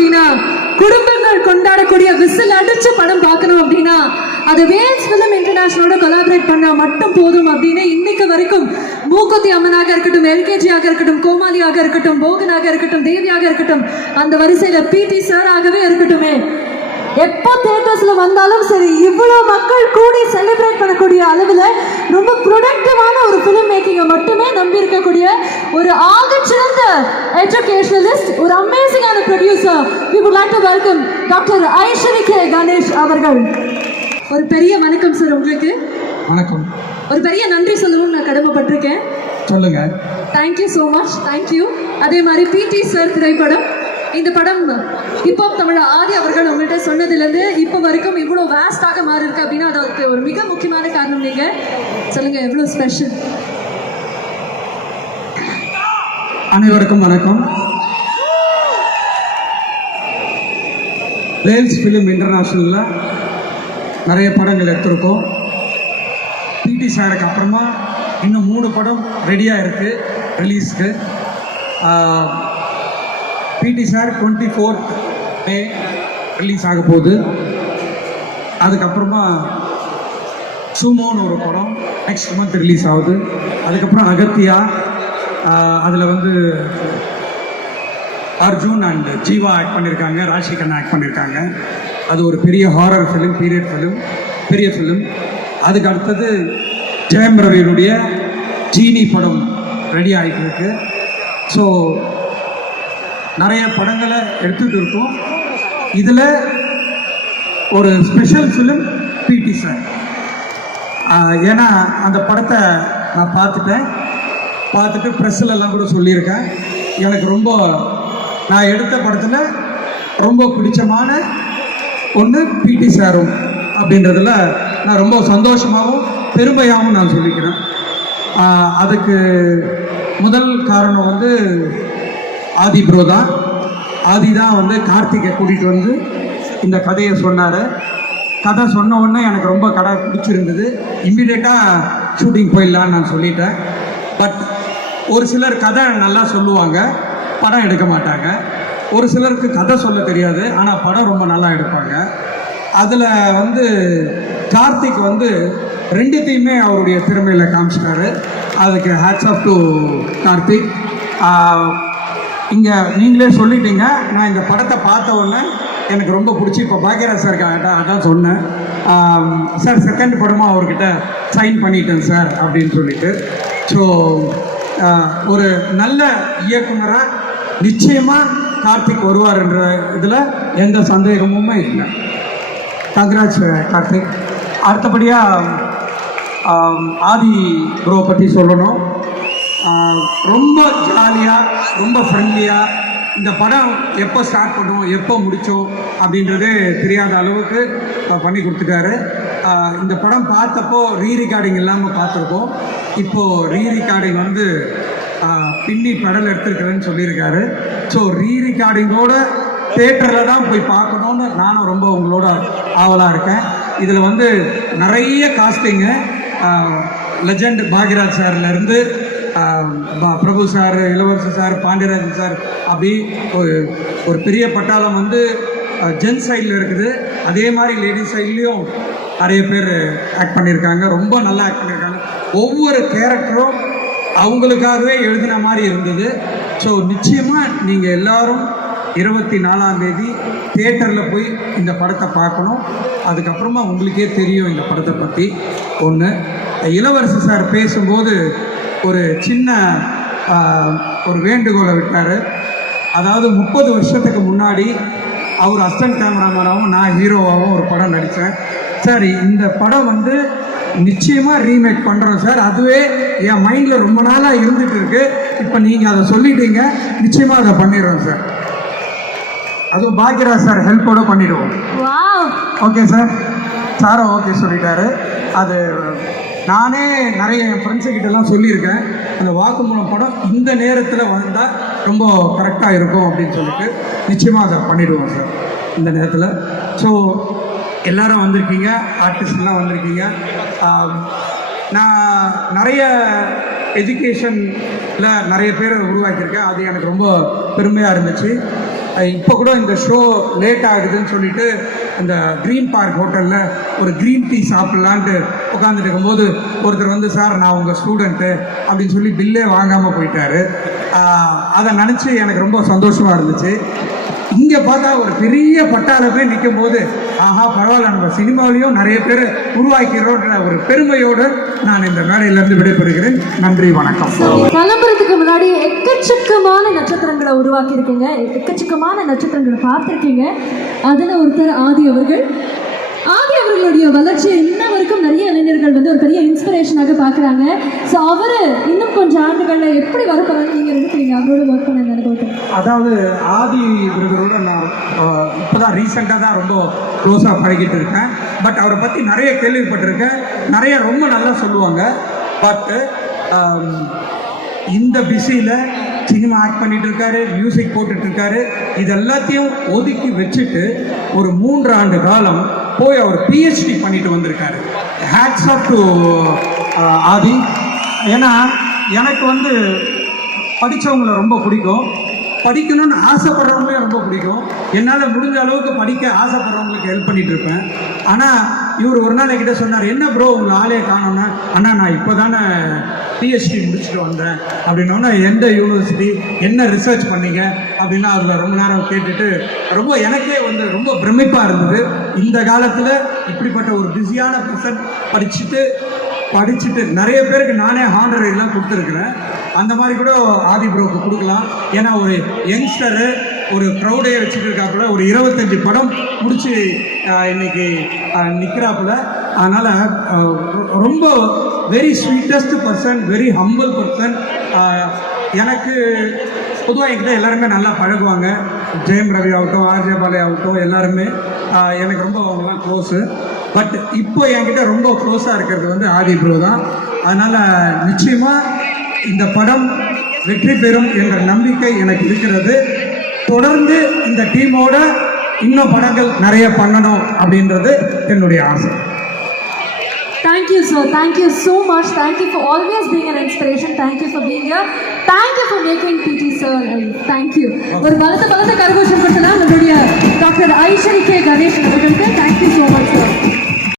அப்படின்னா, குடும்பங்கள் கொண்டாடக்கூடிய விசில் அடிச்சு படம் பார்க்கணும் அப்படின்னா அது வேல்ஸ் ஃபிலிம் இன்டர்நேஷனலோட கொலாபரேட் பண்ணா மட்டும் போதும் அப்படின்னு இன்னைக்கு வரைக்கும் மூக்குத்தி அம்மனாக இருக்கட்டும், எல்கேஜியாக இருக்கட்டும், கோமாளியாக இருக்கட்டும், போகனாக இருக்கட்டும், தேவியாக இருக்கட்டும், அந்த வரிசையில பிடி சார் ஆகவே இருக்கட்டுமே, எப்போ தியேட்டர்ஸ்ல வந்தாலும் சரி இவ்வளவு மக்கள் கூடி செலிப்ரேட் பண்ணக்கூடிய அளவில் ரொம்ப ப்ரொடக்டிவான ஒரு ஃபிலிம் மேக்கிங்கை மட்டுமே நம்பி இருக்கக்கூடிய ஒரு ஆகச்சிறந்த எஜுகேஷனலிஸ்ட், ஒரு அமேசிங்கான producer. we would like to welcome doctor Aishwari K Ganesh அவர்கள். ஒரு பெரிய வணக்கம் சார் உங்களுக்கு. வணக்கம். ஒரு பெரிய நன்றி சொல்லவும் நான் கடமைப்பட்டிருக்கேன். சொல்லுங்க. Thank you so much. தேங்க்யூ. அதே மாதிரி பிடி சார் திரைப்படம், இந்த படம் ஹிப்ஹாப் தமிழ் ஆதி அவர்கள் உங்கள்கிட்ட சொன்னதுலேருந்து இப்போ வரைக்கும் இவ்வளோ வேஸ்டாக மாறி இருக்கு அப்படின்னா அதுக்கு ஒரு மிக முக்கியமான காரணம் நீங்கள் சொல்லுங்கள், எவ்வளோ ஸ்பெஷல்? அனைவருக்கும் வணக்கம். வேல்ஸ் ஃபிலிம் இன்டர்நேஷ்னலில் நிறைய படங்கள் எடுத்திருக்கோம். பிடி சாருக்கு அப்புறமா இன்னும் 3 படம் ரெடியாக இருக்குது ரிலீஸ்க்கு. பிடி சார் 24th May ரிலீஸ் ஆக போகுது. அதுக்கப்புறமா சுமோன்னு ஒரு படம் நெக்ஸ்ட் மந்த் ரிலீஸ் ஆகுது. அதுக்கப்புறம் அகத்தியா, அதில் அர்ஜுன் அண்ட் ஜீவா ஆக்ட் பண்ணியிருக்காங்க, ராஷிகண்ணா ஆக்ட் பண்ணியிருக்காங்க. அது ஒரு பெரிய ஹாரர் ஃபிலிம், பீரியட் ஃபிலிம், பெரிய ஃபிலிம். அதுக்கு அடுத்தது ஜெயம் ரவியுடைய ஜீனி படம் ரெடி ஆகிட்டு இருக்கு. ஸோ நிறைய படங்களை எடுத்துகிட்டு இருக்கோம். இதில் ஒரு ஸ்பெஷல் ஃபிலிம் பிடி சார். ஏன்னா அந்த படத்தை நான் பார்த்துட்டு ப்ரெஸ்ஸிலெல்லாம் கூட சொல்லியிருக்கேன். எனக்கு ரொம்ப நான் எடுத்த படத்தில் ரொம்ப பிடிச்சமான ஒன்று பிடி சாரும் அப்படின்றதில் நான் ரொம்ப சந்தோஷமாகவும் பெருமையாகவும் நான் சொல்லிக்கிறேன். அதுக்கு முதல் காரணம் ஆதி ப்ரோ தான். ஆதி தான் கார்த்திகை கூட்டிகிட்டு இந்த கதையை சொன்னார். கதை சொன்ன உடனே எனக்கு ரொம்ப கதை பிடிச்சிருந்தது. இம்மிடியேட்டாக ஷூட்டிங் போயிடலான்னு நான் சொல்லிட்டேன். பட் ஒரு சிலர் கதை நல்லா சொல்லுவாங்க, படம் எடுக்க மாட்டாங்க. ஒரு சிலருக்கு கதை சொல்ல தெரியாது, ஆனால் படம் ரொம்ப நல்லா எடுப்பாங்க. அதில் கார்த்திக் ரெண்டுத்தையுமே அவருடைய திறமையில் காமிச்சிட்டாரு. அதுக்கு ஹேட்ஸ் ஆஃப் டு கார்த்திக். இங்கே நீங்களே சொல்லிட்டீங்க. நான் இந்த படத்தை பார்த்த உடனே எனக்கு ரொம்ப பிடிச்சி இப்போ பாக்யராஜ் சார் அதான் சொன்னேன், சார் செகண்ட் படமாக அவர்கிட்ட சைன் பண்ணிட்டேன் சார் அப்படின்னு சொல்லிட்டு. ஸோ ஒரு நல்ல இயக்குனராக நிச்சயமாக கார்த்திக் வருவார்ன்ற இதில் எந்த சந்தேகமுமே இல்லை. கங்க்ராட்ஸ் கார்த்திக். அடுத்தபடியாக ஆதி ப்ரோ பற்றி சொல்லணும். ரொம்ப ஜாலியாக, ரொம்ப ஃப்ரெண்ட்லியாக, இந்த படம் எப்போ ஸ்டார்ட் பண்ணுவோம், எப்போ முடித்தோம் அப்படின்றதே தெரியாத அளவுக்கு பண்ணி கொடுத்துட்டாரு. இந்த படம் பார்த்தப்போ ரீரிகார்டிங் இல்லாமல் பார்த்துருக்கோம். இப்போது ரீரிகார்டிங் பின்னி பெடல் எடுத்துருக்கிறேன்னு சொல்லியிருக்காரு. ஸோ ரீரிகார்டிங்கோட தேட்டரில் தான் போய் பார்க்கணுன்னு நானும் ரொம்ப உங்களோட ஆவலாக இருக்கேன். இதில் நிறைய காஸ்டிங்கு, லெஜண்ட் பாக்யராஜ் சார்லேருந்து பிரபு சார், இளவரசு சார், பாண்டியராஜன் சார், அப்படி ஒரு பெரிய பட்டாளம் ஜென்ஸ் சைடில் இருக்குது. அதே மாதிரி லேடிஸ் சைட்லேயும் நிறைய பேர் ஆக்ட் பண்ணியிருக்காங்க. ரொம்ப நல்லா ஆக்ட் பண்ணியிருக்காங்க. ஒவ்வொரு கேரக்டரும் அவங்களுக்காகவே எழுதின மாதிரி இருந்தது. ஸோ நிச்சயமாக நீங்கள் எல்லோரும் 24ஆம் தேதி தியேட்டரில் போய் இந்த படத்தை பார்க்கணும். அதுக்கப்புறமா உங்களுக்கே தெரியும் இந்த படத்தை பற்றி. ஒன்று, இளவரசு சார் பேசும்போது ஒரு சின்ன ஒரு வேண்டுகோளை விட்டார். அதாவது 30 வருஷத்துக்கு முன்னாடி அவர் அசிஸ்டன்ட் கேமராமேனாகவும் நான் ஹீரோவாகவும் ஒரு படம் நடித்தேன். சார் இந்த படம் நிச்சயமாக ரீமேக் பண்ணுறோம் சார். அதுவே என் மைண்டில் ரொம்ப நாளாக இருந்துகிட்டு இருக்கு. இப்போ நீங்கள் அதை சொல்லிட்டீங்க, நிச்சயமாக அதை பண்ணிடுறோம் சார். அதுவும் பாக்யராஜ் சார் ஹெல்ப்போடு பண்ணிவிடுவோம். Okay sir. சாரும் ஓகே சொல்லிட்டாரு. அது நானே நிறைய என் ஃப்ரெண்ட்ஸுக்கிட்டலாம் சொல்லியிருக்கேன், அந்த வாக்குமூலம் படம் இந்த நேரத்தில் வந்தால் ரொம்ப கரெக்டாக இருக்கும் அப்படின்னு சொல்லிட்டு நிச்சயமாக அதை பண்ணிவிடுவோம் சார் இந்த நேரத்தில். ஸோ எல்லோரும் வந்திருக்கீங்க, ஆர்டிஸ்ட்லாம் வந்திருக்கீங்க. நான் நிறைய எஜுகேஷனில் நிறைய பேரை உருவாக்கியிருக்கேன். அது எனக்கு ரொம்ப பெருமையாக இருந்துச்சு. இப்போ கூட இந்த ஷோ லேட் ஆகுதுன்னு சொல்லிட்டு அந்த க்ரீன் பார்க் ஹோட்டலில் ஒரு க்ரீன் டீ சாப்பிட்லான்ட்டு உட்காந்துட்டு இருக்கும்போது ஒருத்தர் வந்து, சார் நான் உங்கள் ஸ்டூடெண்ட்டு அப்படின்னு சொல்லி பில்லே வாங்காமல் போயிட்டாரு. அதை நினச்சி எனக்கு ரொம்ப சந்தோஷமாக இருந்துச்சு. இங்கே பார்த்தா ஒரு பெரிய பட்டாளமே நிற்கும் போது, ஆஹா பரவாயில்ல, நம்ம சினிமாவிலையும் நிறைய பேர் உருவாக்கிறோன்ற ஒரு பெருமையோடு நான் இந்த மேடையிலேருந்து விடைபெறுகிறேன். நன்றி, வணக்கம். கிளம்புறதுக்கு முன்னாடி எக்கச்சக்கமான நட்சத்திரங்களை உருவாக்கி இருக்கீங்க, எக்கச்சக்கமான நட்சத்திரங்களை பார்த்துருக்கீங்க. அதில் ஒருத்தர் ஆதி அவர்கள். ஆதி அவர்களுடைய வளர்ச்சியை இன்ன வரைக்கும் நிறைய இளைஞர்கள் வந்து ஒரு பெரிய இன்ஸ்பிரேஷனாக பார்க்குறாங்க. ஸோ அவர் இன்னும் கொஞ்சம் ஆண்டுகளில் எப்படி வரப்போறாங்க நீங்கள் நினைக்கிறீங்க அவரோட ஒர்க் பண்ண அனுபவத்தை? அதாவது ஆதி இவர்களோட நான் இப்போ தான் ரீசெண்டாக தான் ரொம்ப க்ளோஸாக பழகிட்டு இருக்கேன். பட் அவரை பற்றி நிறைய கேள்விப்பட்டிருக்கேன், நிறைய ரொம்ப நல்லா சொல்லுவாங்க. பட் இந்த பிஸியில் சினிமா ஆக்ட் பண்ணிட்டு இருக்காரு, மியூசிக் போட்டுட்டு இருக்காரு. இது எல்லாத்தையும் ஒதுக்கி வச்சுட்டு ஒரு 3 ஆண்டு காலம் போய் அவர் பிஹெச்டி பண்ணிட்டு வந்திருக்காரு. ஹேட்ஸ் ஆஃப் டு ஆதி. ஏன்னா எனக்கு வந்து படித்தவங்களை ரொம்ப பிடிக்கும், படிக்கணும்னு ஆசைப்படுறவங்களே ரொம்ப பிடிக்கும். என்னால் முடிஞ்ச அளவுக்கு படிக்க ஆசைப்படுறவங்களுக்கு ஹெல்ப் பண்ணிட்டு இருப்பேன். ஆனால் இவர் ஒரு நாள் என்கிட்ட சொன்னார், என்ன ப்ரோ உங்களை ஆளே காணோன்னா, அண்ணா நான் இப்போ தானே பிஹெச்டி முடிச்சுட்டு வந்தேன் அப்படின்னோன்னா, எந்த யூனிவர்சிட்டி, என்ன ரிசர்ச் பண்ணீங்க அப்படின்னா அதில் ரொம்ப நேரம் கேட்டுட்டு ரொம்ப எனக்கே வந்து ரொம்ப பிரமிப்பாக இருந்தது. இந்த காலத்தில் இப்படிப்பட்ட ஒரு பிஸியான பர்சன் படிச்சுட்டு நிறைய பேருக்கு நானே ஹானரரிலாம் கொடுத்துருக்குறேன். அந்த மாதிரி கூட ஆதி ப்ரோக்கு கொடுக்கலாம். ஏன்னா ஒரு யங்ஸ்டரு ஒரு க்ரௌடே வச்சுட்டு இருக்காப்புல, ஒரு 25 படம் முடிச்சு இன்னைக்கு நிற்கிறாப்புல. அதனால் ரொம்ப very sweetest person, very humble person. எனக்கு பொதுவாக என்கிட்ட எல்லாருமே நல்லா பழகுவாங்க. ஜெயம் ரவி ஆகட்டும், ஆர்ஜே பாலே ஆகட்டும், எல்லாருமே எனக்கு ரொம்ப அவங்களாம் க்ளோஸு. பட் இப்போ என்கிட்ட ரொம்ப க்ளோஸாக இருக்கிறது வந்து ஆதி ப்ரோ தான். அதனால் நிச்சயமாக இந்த படம் வெற்றி பெறும் என்ற நம்பிக்கை எனக்கு இருக்கிறது. தொடர்ந்து இந்த டீமோட இன்னும் படங்கள் நிறைய பண்ணணும் அப்படின்றது என்னுடைய ஆசை. Thank you, sir. Thank you so much. Thank you for always being an inspiration. Thank you for being here. Thank you for making PT, sir. Thank you. ஒரு பலத்த கரகோஷம் கொடுத்தலாம் நம்மளுடைய டாக்டர் ஐஸ்வரி கே கணேஷ் அவர்களுக்கு. Thank you so much, sir.